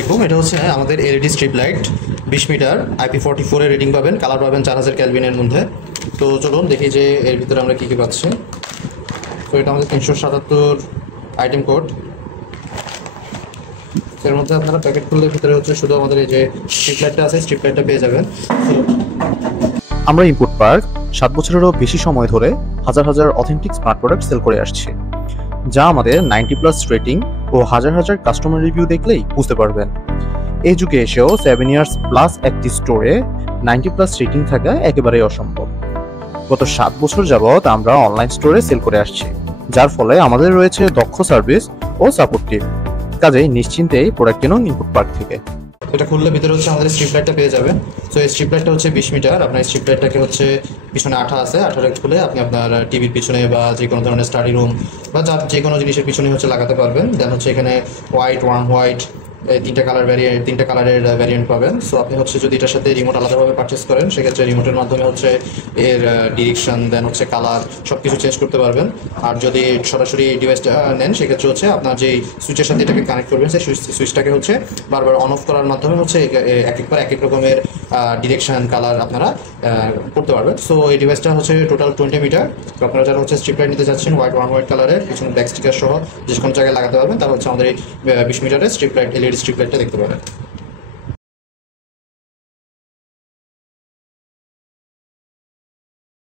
আলাইকুম। এটা হচ্ছে আমাদের LED strip light 20 metre IP44 এর রেটিং পাবেন, কালার পাবেন 4000 কেলভিনের মধ্যে। তো চলুন দেখি যে এর ভিতরে আমরা কী কী পাচ্ছি। তো এটা আমাদের 377 আইটেম কোড। এর মধ্যে আপনারা প্যাকেট খুললে ভিতরে হচ্ছে শুধু আমাদের এই যে স্ট্রিপ লাইটটা আছে, স্ট্রিপ লাইটটা পেয়ে যাবেন। আমরা ইনপুট পার্ক 7 বছরেরও বেশি সময় ধরে হাজার হাজার অথেন্টিক স্মার্ট প্রোডাক্ট সেল করে আসছে, যা আমাদের 90+ রেটিং ও হাজার হাজার কাস্টমার রিভিউ দেখলেই বুঝতে পারবেন। এই যুগে এসেও 7 ইয়ার্স প্লাস একটি স্টোরে 90+ রেটিং থাকা একেবারেই অসম্ভব। গত 7 বছর যাবৎ আমরা অনলাইন স্টোরে সেল করে আসছি, যার ফলে আমাদের রয়েছে দক্ষ সার্ভিস ও সাপোর্ট টিম। কাজেই নিশ্চিন্তেই প্রোডাক্ট কিনুন ইনপুট পার্ক থেকে। এটা খুললে ভিতরে হচ্ছে আমাদের স্ট্রিপ লাইটটা পেয়ে যাবেন। তো এই স্ট্রিপ লাইটটা হচ্ছে 20 মিটার। আপনার স্ট্রিপ লাইটটাকে হচ্ছে পিছনে আঠা আছে, আঠাটা খুলে আপনি আপনার টিভির পিছনে বা যে কোনো ধরনের স্টাডি রুম বা যে কোনো জিনিসের পিছনে হচ্ছে লাগাতে পারবেন। দেন হচ্ছে এখানে হোয়াইট, ওয়ার্ম হোয়াইট, তিনটা কালারের ভ্যারিয়েন্ট পাবেন। সো আপনি হচ্ছে যদি এটার সাথে রিমোট আলাদাভাবে পারচেস করেন, সেক্ষেত্রে রিমোটের মাধ্যমে হচ্ছে এর ডিরেকশন, দেন হচ্ছে কালার সব কিছু চেঞ্জ করতে পারবেন। আর যদি সরাসরি ডিভাইসটা নেন, সেক্ষেত্রে হচ্ছে আপনার যেই সুইচের সাথে এটাকে কানেক্ট করবেন, সেই সুইচটাকে হচ্ছে বারবার অন অফ করার মাধ্যমে হচ্ছে এক একবার এক এক রকমের ডিরেকশন, কালার আপনারা করতে পারবেন। সো এই ডিভাইসটা হচ্ছে টোটাল 20 মিটার। তো আপনারা যারা হচ্ছে স্ট্রিপ লাইট নিতে চাচ্ছেন হোয়াইট, ওয়ার্ম হোয়াইট কালারের, পিছনে ব্যাক স্টিকার সহ যে কোনো জায়গায় লাগাতে পারবেন, তারা হচ্ছে আমাদের এই 20 মিটারের স্ট্রিপ লাইট, এলইডি স্ট্রিপ লাইটটা দেখতে পারেন।